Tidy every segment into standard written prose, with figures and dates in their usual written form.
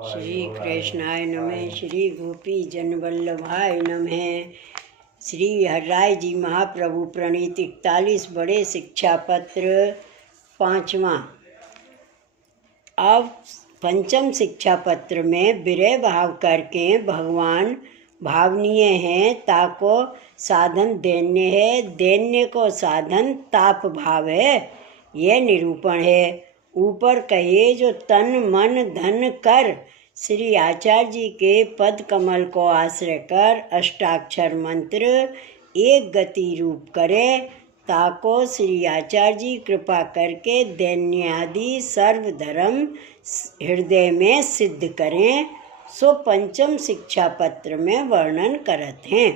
श्री कृष्णाय नमः। श्री गोपी जन वल्लभाय नमः। श्री हरराय जी महाप्रभु प्रणीत 41 बड़े शिक्षा पत्र 5वां। अब पंचम शिक्षा पत्र में विरह भाव करके भगवान भावनीय हैं, ताको साधन दैन्य है, दैन्य को साधन ताप भाव है, यह निरूपण है। ऊपर कहे जो तन मन धन कर श्री आचार्य जी के पद कमल को आश्रय कर अष्टाक्षर मंत्र एक गति रूप करे, ताको श्री आचार्य जी कृपा करके दैन्य आदि सर्व धर्म हृदय में सिद्ध करें, सो पंचम शिक्षा पत्र में वर्णन करत हैं।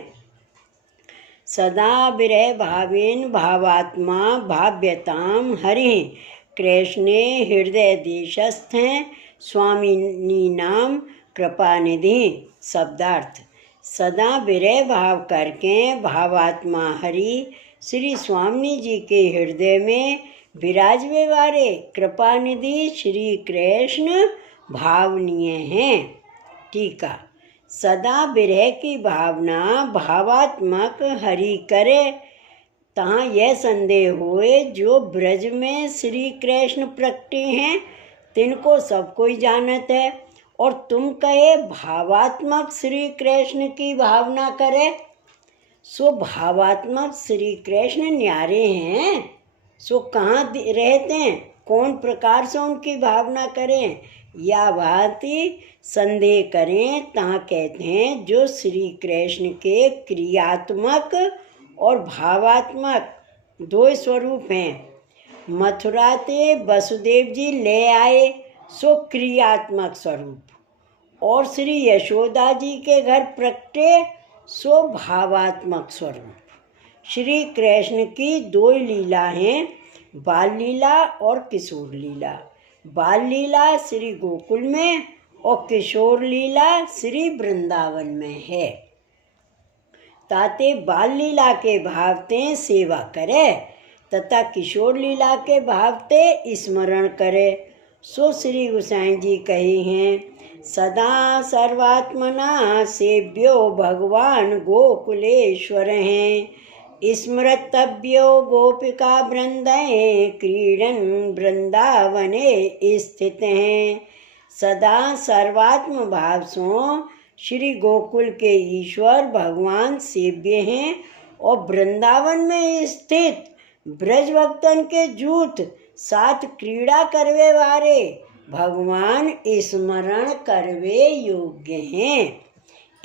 सदा विरह भावेन भावात्मा भाव्यताम हरि कृष्णे हृदय देशस्थ हैं स्वामिनी नाम कृपानिधि। शब्दार्थ: सदा विरह भाव करके भावात्मा हरि श्री स्वामी जी के हृदय में विराजवे वाले कृपानिधि श्री कृष्ण भावनीय हैं। टीका: सदा विरह की भावना भावात्मक हरि करे, तहाँ यह संदेह होए जो ब्रज में श्री कृष्ण प्रकटे हैं तिनको सब कोई जानत है, और तुम कहे भावात्मक श्री कृष्ण की भावना करे, सो भावात्मक श्री कृष्ण न्यारे हैं, सो कहाँ रहते हैं, कौन प्रकार से उनकी भावना करें, या भांति संदेह करें, तहाँ कहते हैं जो श्री कृष्ण के क्रियात्मक और भावात्मक दो स्वरूप हैं। मथुरा ते वसुदेव जी ले आए सो क्रियात्मक स्वरूप, और श्री यशोदा जी के घर प्रकटे सो भावात्मक स्वरूप। श्री कृष्ण की दो लीला हैं, बाल लीला और किशोर लीला। बाल लीला श्री गोकुल में और किशोर लीला श्री वृंदावन में है। ताते बाल लीला के भावते सेवा करे तथा किशोर लीला के भावते स्मरण करे, सो श्री गोसाई जी कहे हैं। सदा सर्वात्मना सेव्यो भगवान गोकुलेश्वर हैं, स्मृतव्यो गोपिका वृंदे क्रीडन वृंदावने स्थित हैं। सदा सर्वात्म भाव सो श्री गोकुल के ईश्वर भगवान सेव्य हैं, और वृंदावन में स्थित ब्रज भक्तन के जूथ साथ क्रीड़ा करवे वाले भगवान स्मरण करवे योग्य हैं।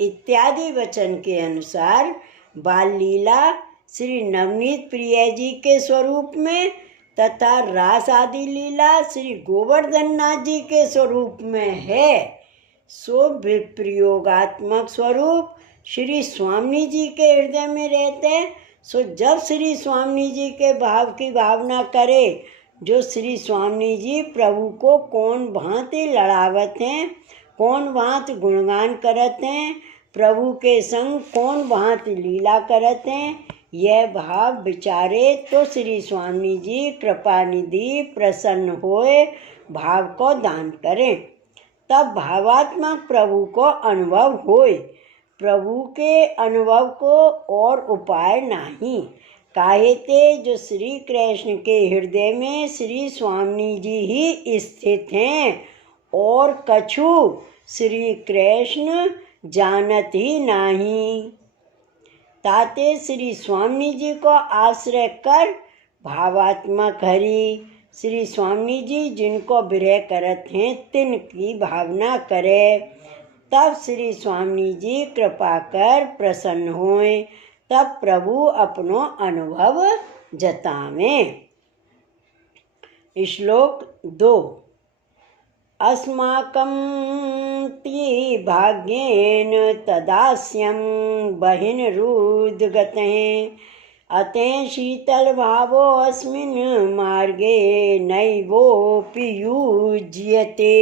इत्यादि वचन के अनुसार बाल लीला श्री नवनीत प्रिय जी के स्वरूप में तथा रास आदि लीला श्री गोवर्धन नाथ जी के स्वरूप में है, सो विप्रयोगात्मक स्वरूप श्री स्वामी जी के हृदय में रहते। सो जब श्री स्वामी जी के भाव की भावना करे, जो श्री स्वामी जी प्रभु को कौन भांति लड़ावत हैं, कौन भांति गुणगान करत हैं, प्रभु के संग कौन भांति लीला करत हैं, यह भाव विचारे तो श्री स्वामी जी कृपानिधि प्रसन्न होए भाव को दान करें, तब भावात्मक प्रभु को अनुभव होए। प्रभु के अनुभव को और उपाय नहीं। काहेते जो श्री कृष्ण के हृदय में श्री स्वामी जी ही स्थित हैं, और कछु श्री कृष्ण जानत ही नहीं। ताते श्री स्वामी जी को आश्रय कर भावात्मक हरि श्री स्वामी जी जिनको विरह करत हैं तिन की भावना करे, तब श्री स्वामी जी कृपा कर प्रसन्न होएं, तब प्रभु अपनो अनुभव जतावें। श्लोक 2। अस्माकं ति भाग्येन तदास्यं बहिन रुद्गतें, अतें शीतल भावो अस्मिन् मार्गे नैवोपि युज्यते।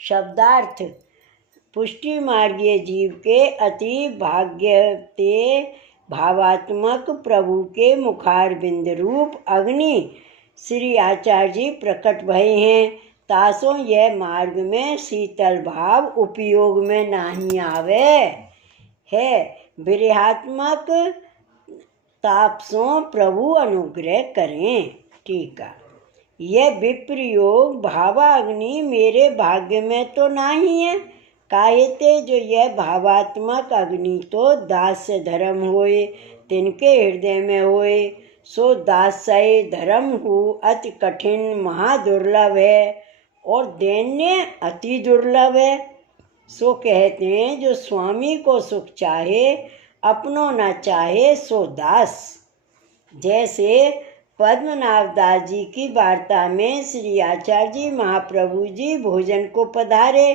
शब्दार्थ: पुष्टि मार्गीय जीव के अति भाग्यते भावात्मक प्रभु के मुखार बिंद रूप अग्नि श्री आचार्य जी प्रकट भये हैं, तासो यह मार्ग में शीतल भाव उपयोग में नहीं आवे है। विरहात्मक तापसों प्रभु अनुग्रह करें। टीका। यह विप्रयोग भावाग्नि मेरे भाग्य में तो नहीं है। कायते जो यह भावात्मक अग्नि तो दास्य धर्म होए तिनके हृदय में होए, सो दास्य धर्म हो अति कठिन महादुर्लभ है और दैन्य अति दुर्लभ है। सो कहते हैं जो स्वामी को सुख चाहे अपनो न चाहे सो दास। जैसे पद्मनाभ दास जी की वार्ता में श्री आचार्य जी महाप्रभु जी भोजन को पधारे,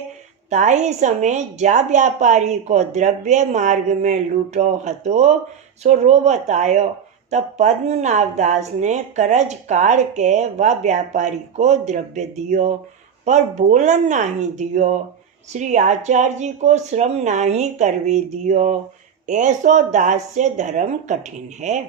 ताई समय जा व्यापारी को द्रव्य मार्ग में लूटो हतो सो रोबत आयो। तब पद्मनाभ दास ने करज काढ़ के वह व्यापारी को द्रव्य दियो पर बोलन नहीं दियो। श्री आचार्य जी को श्रम नहीं करवे दियो। ऐसो दास्य धर्म कठिन है।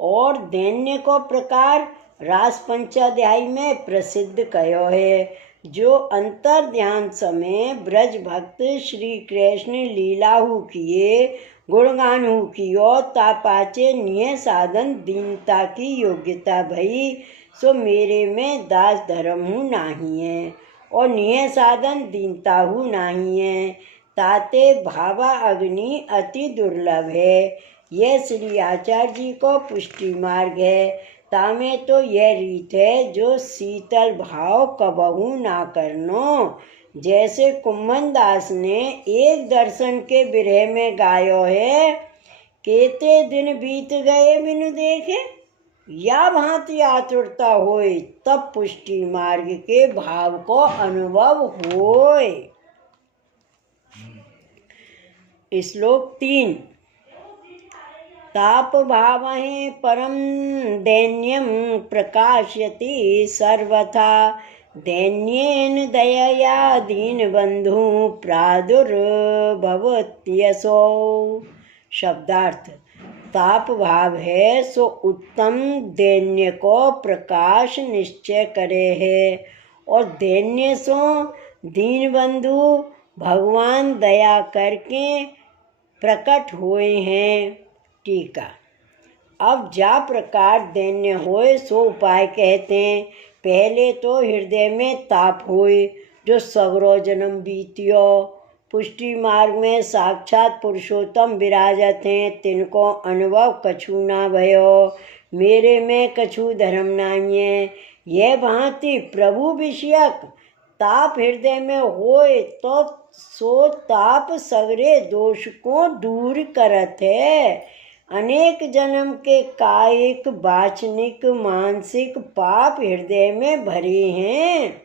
और दैन्य को प्रकार रास पंचाध्यायी में प्रसिद्ध कयो है। जो अंतर ध्यान समय ब्रज भक्त श्री कृष्ण लीलाहु किए गुणगानहु कियो तापाचे निय साधन दीनता की योग्यता भई, सो मेरे में दास धर्म हूँ नहीं है और निय साधन दीनता हूँ नहीं है। ताते भावा अग्नि अति दुर्लभ है। यह श्री आचार्य जी को पुष्टि मार्ग है। तामे तो यह रीत है जो शीतल भाव कबहू ना करनो। जैसे कुम्भन दास ने एक दर्शन के विरह में गायो है, केते दिन बीत गए बिनु देखे, या भांति आतुरता होए तब पुष्टि मार्ग के भाव को अनुभव होए। श्लोक 3। ताप भावहि परम दैन्यम प्रकाशयति सर्वथा, दैन्येन दयया दीनबंधु प्रादुर्भवत्यसो। शब्दार्थ। ताप भाव है सो उत्तम दैन्य को प्रकाश निश्चय करे है और दैन्य सो दीनबंधु भगवान दया करके प्रकट हुए हैं। टीका। अब जा प्रकार दैन्य होए सो उपाय कहते हैं। पहले तो हृदय में ताप होए जो सगरो जन्म बीतियो। पुष्टि मार्ग में साक्षात पुरुषोत्तम विराजत हैं, तिनको अनुभव कछु ना भयो। मेरे में कछु धर्म नहीं है। यह भांति प्रभु विषयक ताप हृदय में होए तो सो ताप सगरे दोष को दूर करत है। अनेक जन्म के कायिक वाचनिक मानसिक पाप हृदय में भरे हैं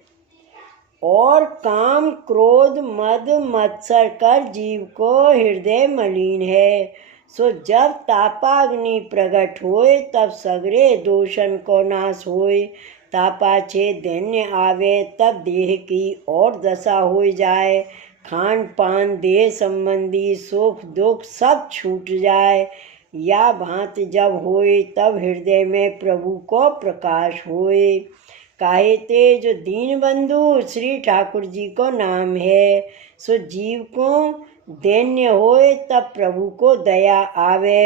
और काम क्रोध मद मत्सर कर जीव को हृदय मलिन है। सो जब तापाग्नि प्रकट होए तब सगरे दोषन को नाश होए। तापाछे दैन्य आवे तब देह की और दशा हो जाए। खान पान देह संबंधी सुख दुख सब छूट जाए। या भांति जब होए तब हृदय में प्रभु को प्रकाश होए। काहे ते जो दीन बंधु श्री ठाकुर जी को नाम है। सो जीव को दैन्य होए तब प्रभु को दया आवे।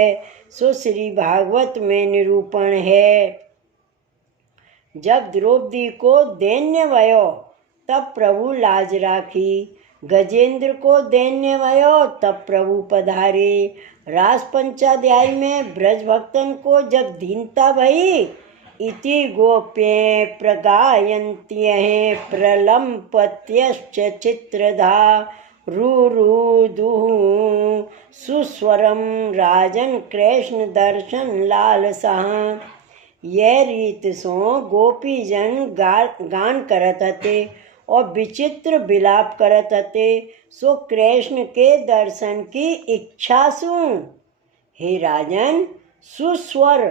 सो श्री भागवत में निरूपण है। जब द्रौपदी को दैन्य भयो तब प्रभु लाज राखी। गजेंद्र को दैन्य भयो तब प्रभु पधारे। रास पंचाध्याय में ब्रज भक्तन को जब दीनता भई, इति गोप्य प्रगायन्त्यः प्रलम्पत्यश्च चित्रधा रुरुदुः सुस्वरम राजन कृष्ण दर्शन लालसाः। यह रीत सो गोपीजन गान करत हते और विचित्र विलाप करत हते। सो कृष्ण के दर्शन की इच्छा सु हे राजन सुस्वर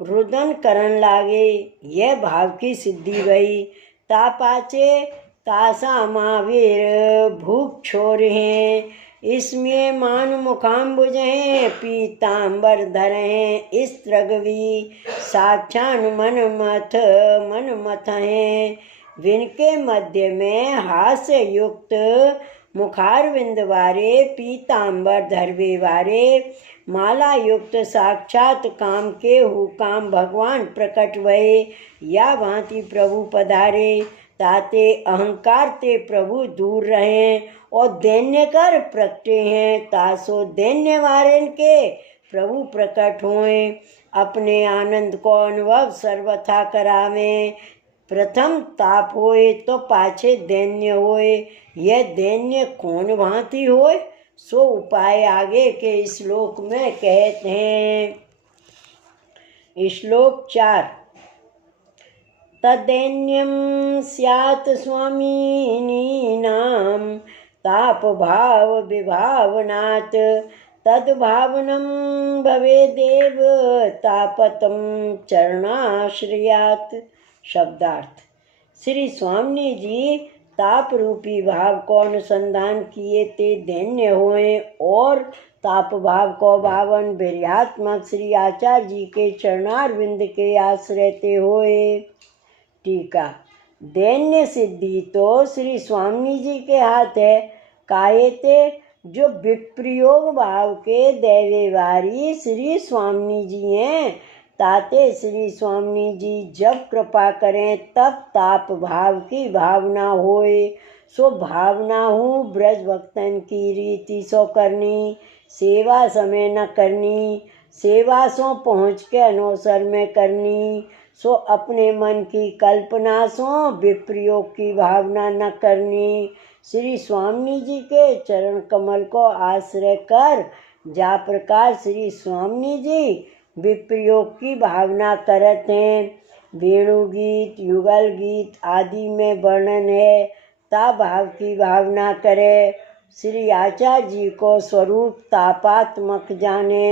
रुदन करन लागे। यह भाव की सिद्धि भई। तापाचे तासा महावीर भूख छोर हैं, इसमें मान मुखाम्बुज हैं, पीताम्बर धर हैं, स्त्रगवी साक्षान मन मथ हैं। विन के मध्य में हास्य युक्त मुखारविंद वारे पीतांबर धरवे वारे माला युक्त साक्षात काम के हुकाम भगवान प्रकट भये या भांति प्रभु पधारे ताते अहंकार ते प्रभु दूर रहे और दैन्य कर प्रगटे हैं तासो दैन्य वारेन के प्रभु प्रकट होए अपने आनंद को अनुभव सर्वथा करावें प्रथम ताप होए तो पाछे दैन्य होए यह दैन्य कौन भांति होए सो उपाय आगे के श्लोक में कहते हैं। श्लोक 4 तदैन्यं स्यात् स्वामिनीनां ताप भाव विभावनात् तद्भावनं भवेदेव तापतं चरणाश्रयात्। शब्दार्थ श्री स्वामी जी ताप रूपी भाव को अनुसंधान किए ते दैन्य हुए और ताप भाव को भावन वीर्यात्मक श्री आचार्य जी के चरणारविंद के आश्रय ते होए। टीका दैन्य सिद्धि तो श्री स्वामी जी के हाथ है काहे ते जो विप्रयोग भाव के दैवेवारी श्री स्वामी जी हैं ताते श्री स्वामी जी जब कृपा करें तब ताप भाव की भावना होए सो भावना हूँ ब्रज भक्तन की रीति सो करनी सेवा समय न करनी सेवा सो पहुँच के अनवसर में करनी सो अपने मन की कल्पना सो विप्रयोग की भावना न करनी श्री स्वामी जी के चरण कमल को आश्रय कर जा प्रकार श्री स्वामी जी विप्रयोग की भावना करते हैं। वेणु गीत युगल गीत आदि में वर्णन है ता भाव की भावना करे श्री आचार्य जी को स्वरूप तापात्मक जाने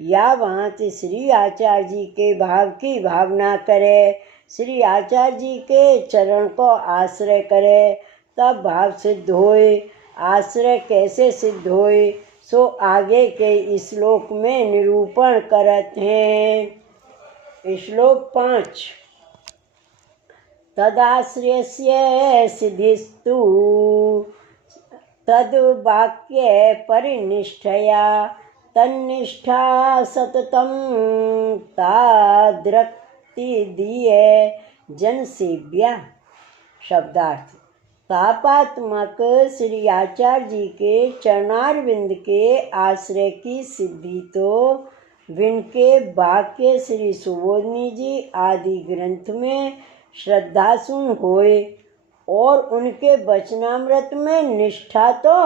या वहाँ से श्री आचार्य जी के भाव की भावना करे श्री आचार्य जी के चरण को आश्रय करे तब भाव सिद्ध होए। आश्रय कैसे सिद्ध होए सो आगे के श्लोक में निरूपण करते हैं। श्लोक 5 तदाश्रयस्य सिद्धिस्तु तद्वाक्य परिनिष्ठया तन्निष्ठा सततं ताद्रक्ति दीये जनसेव्या। शब्दार्थ तापात्मक श्री आचार्य जी के चरणारविंद के आश्रय की सिद्धि तो विन के वाक्य श्री सुबोधनी जी आदि ग्रंथ में श्रद्धासुन होए और उनके वचनामृत में निष्ठा तो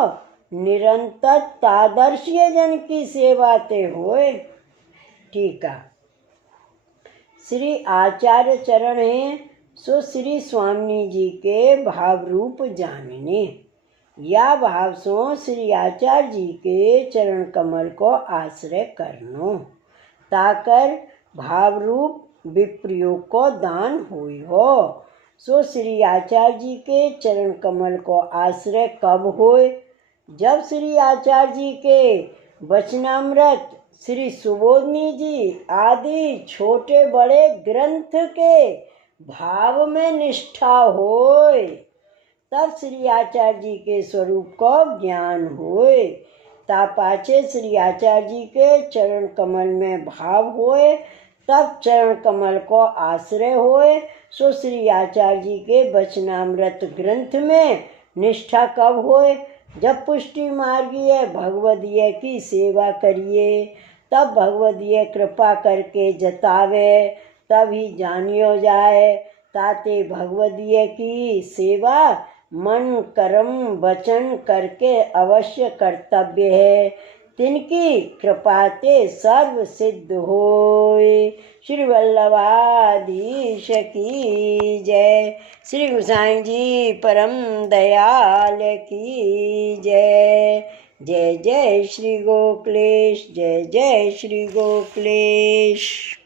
निरंतर तादर्शीय जन की सेवा ते होए। टीका श्री आचार्य चरण हैं सो श्री स्वामी जी के भाव रूप जानने या भाव सो श्री आचार्य जी के चरण कमल को आश्रय करनो ताकर भाव रूप विप्रयोग को दान हुई हो सो श्री आचार्य जी के चरण कमल को आश्रय कब होए जब श्री आचार्य जी के वचनामृत श्री सुबोधनी जी आदि छोटे बड़े ग्रंथ के भाव में निष्ठा होए तब श्री आचार्य जी के स्वरूप को ज्ञान होए तापाचे श्री आचार्य जी के चरण कमल में भाव होए तब चरण कमल को आश्रय होए सो श्री आचार्य जी के वचनामृत ग्रंथ में निष्ठा कब होए जब पुष्टि मार्गीय भगवदीय की सेवा करिए तब भगवदीय कृपा करके जतावे तभी जानियो जाए ताते भगवदीय की सेवा मन कर्म वचन करके अवश्य कर्तव्य है तिनकी कृपा ते सर्व सिद्ध होए। श्री वल्लभाधीश की जय। श्री गोसाई जी परम दयाल की जय। जय जय श्री गोकुलेश। जय जय श्री गोकुलेश।